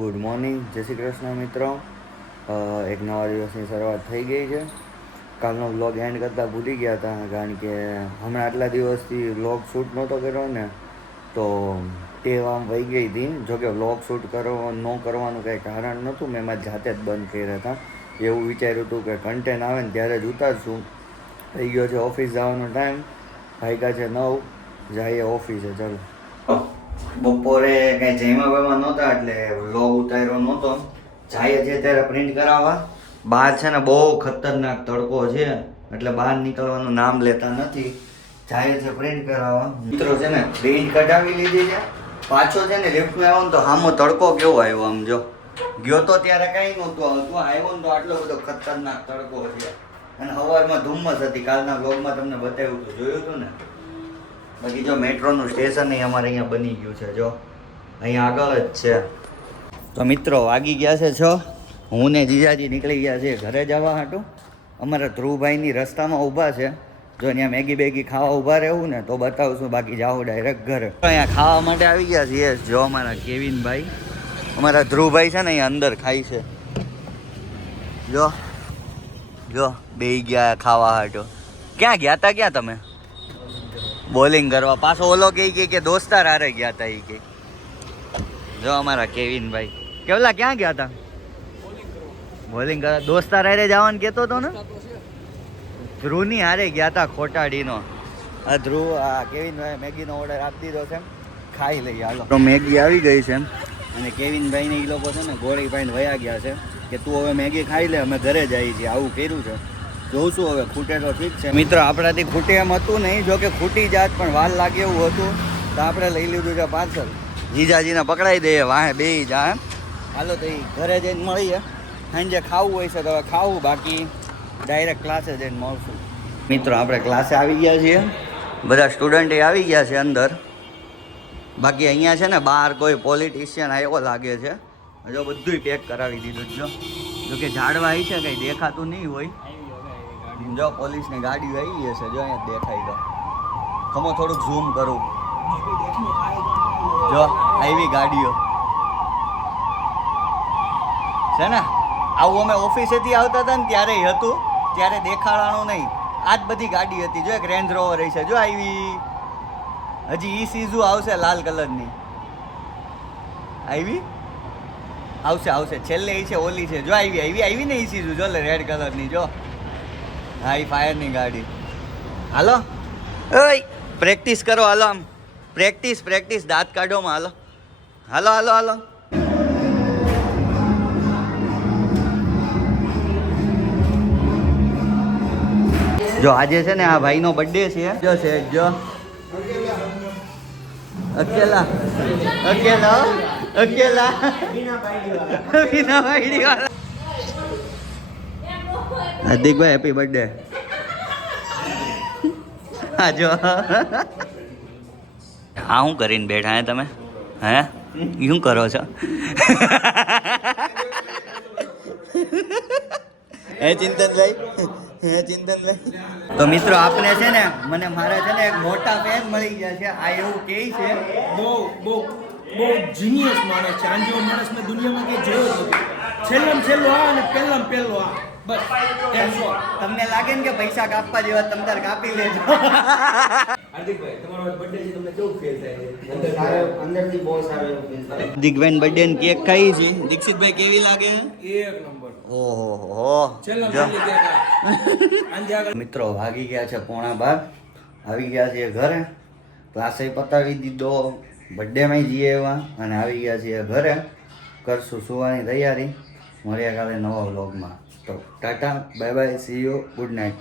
Good morning, જય શ્રી કૃષ્ણ મિત્રો. એક નવા દિવસની શરૂઆત થઈ ગઈ છે. કાલનો વ્લોગ એન્ડ કરતાં ભૂલી ગયા હતા, કારણ કે હમણાં આટલા દિવસથી વ્લોગ શૂટ નહોતો કર્યો ને, તો ટેવ આમ વહી ગઈ હતી. જોકે વ્લોગ શૂટ ન કરવાનું કંઈ કારણ નહોતું, મેં મારી જાતે જ બંધ કર્યા હતા. એવું વિચાર્યું હતું કે કન્ટેન્ટ આવે ને ત્યારે જ ઉતારશું. થઈ ગયો છે ઓફિસ જવાનો ટાઈમ, વાગ્યા છે 9, જઈએ ઓફિસે. ચાલો. બપોરે કંઈ જમ્યા નહોતા એટલે વ્લોગ ઉતાર્યો નહોતો. જાય છે ત્યારે પ્રિન્ટ કરાવવા. બહાર છે ને બહુ ખતરનાક તડકો છે, એટલે બહાર નીકળવાનું નામ લેતા નથી. જાય છે પ્રિન્ટ કરાવવા. મિત્રો છે ને પ્રિન્ટ કઢાવી લીધી છે. પાછો છે ને લિફ્ટમાં આવ્યો ને તો સામો તડકો કેવો આવ્યો, આમ જો. ગયો તો ત્યારે કંઈ નહોતું આવતું, આવ્યો ને તો આટલો બધો ખતરનાક તડકો છે. અને સવારમાં ધુમ્મસ હતી. કાલના વ્લોગમાં તમને બતાવ્યું હતું, જોયું હતું ને. બાકી જો મેટ્રોનું સ્ટેશન અમારે અહીંયા બની ગયું છે, જો અહીંયા આગળ જ છે. તો મિત્રો વાગી ગયા છે 6. હું ને જીજાજી નીકળી ગયા છે ઘરે જવા હાટું. અમારા ધ્રુવભાઈની રસ્તામાં ઊભા છે. જો ત્યાં મેગી બેગી ખાવા ઊભા રહેવું ને તો બતાવશું, બાકી જાઓ ડાયરેક્ટ ઘરે. અહીંયા ખાવા માટે આવી ગયા છીએ. જો અમારા કેવિનભાઈ, અમારા ધ્રુવભાઈ છે ને અહીંયા અંદર ખાય છે. જો જો બેસી ગયા ખાવા હાટું. ક્યાં ગયા તા ક્યાં તમે? બોલિંગ કરવા. પાછો ઓલો કે દોસ્તાર હારે ગયા હતા એ કે. જો અમારા કેવિનભાઈ કેવલા ક્યાં ગયા હતા? બોલિંગ કરવા. દોસ્તાર હારે જવાનું કહેતો હતો ને. ધ્રુવની હારે ગયા હતા ખોટાડીનો. આ ધ્રુવ આ કેવિનભાઈ મેગીનો ઓર્ડર આપી દીધો છે, ખાઈ લઈએ હાલો. તો મેગી આવી ગઈ છે અને કેવિનભાઈને એ લોકો છે ને ગોળી પાઈને વયા ગયા છે કે તું હવે મેગી ખાઈ લે, અમે ઘરે જઈએ છીએ. આવું કર્યું છે. જોઉં છું હવે, ખૂટે તો ઠીક છે. મિત્ર આપણાથી ખૂટે એમ હતું નહીં, જો કે ખૂટી જાત પણ વાર લાગે એવું હતું, તો આપણે લઈ લીધું છે પાર્સલ. જીજાજીને પકડાઈ દઈએ, વાહે બેસી જા એમ. હાલો તો એ ઘરે જઈને મળીએ. સાંજે ખાવું હોય છે તો હવે ખાવું, બાકી ડાયરેક્ટ ક્લાસે જઈને મળશું. મિત્રો આપણે ક્લાસે આવી ગયા છીએ, બધા સ્ટુડન્ટ આવી ગયા છે અંદર. બાકી અહીંયા છે ને બહાર કોઈ પોલિટિશિયન આવ્યો લાગે છે. જો બધું પેક કરાવી દીધું છે. જો કે ઝાડવા આવી છે, કંઈ દેખાતું નહીં હોય. જો પોલીસની ગાડી આવી હશે, જો અહીંયા દેખાય તો. ખમો થોડુંક ઝૂમ કરું. જો આવી ગાડીઓ છે ને. આવું અમે ઓફિસેથી આવતા હતા ને ત્યારે હતું, ત્યારે દેખાડાનું નહીં. આ જ બધી ગાડી હતી. જો એક રેન્જ રોવર રહી છે, જો આવી. હજી ઈ સીઝુ આવશે લાલ કલરની. આવી આવશે છેલ્લે એ છે ઓલી છે. જો આવી ને ઈ સીઝુ, જો રેડ કલરની. જો હા એ ફાયરની ગાડી. હાલો ઓય પ્રેક્ટિસ કરો. હાલો આમ પ્રેક્ટિસ દાંત કાઢોમાં. હાલો. જો આજે છે ને આ ભાઈનો બર્થડે છે. જો છે જો અકેલા વિના પાઈડી વાળા. હાર્દિકભાઈ હેપી બર્થડે. હા જો હા શું કરીને બેઠા હે તમે? હે શું કરો છો? હે ચિંતનભાઈ. તો મિત્રો આપને છે ને મારા છે ને એક મોટા ફેન મળી ગયા છે. આ એવું કહે છે બહુ જીનિયસ માણસ છે. આંજો માણસ મેં દુનિયામાં કંઈ જોયો નથી. છેલ્લો આ અને પહેલો આ. બસ તમને લાગે ને કે પૈસા કાપવા જેવા તમે તાર કાપી લેજો. હાર્દિકભાઈ તમારો બર્થડે છે, તમને કેવું ફીલ થાય છે? અંદરથી બહુ સારો ફીલ થાય. દિગ્વેન બર્થડે ને કેક ખાઈ છે. દીક્ષિતભાઈ કેવી લાગે? એક નંબર. ઓહો મિત્રો વાગી ગયા છે 11:15. આવી ગયા છે ઘરે. ક્લાસે પતાવી દીધો, બર્થડેમાં જઈએ એવા, અને આવી ગયા છીએ ઘરે. કરશું સુવાની તૈયારી. મળ્યા કાલે નવા વ્લોગમાં. તો Tata bye bye, C you, good night.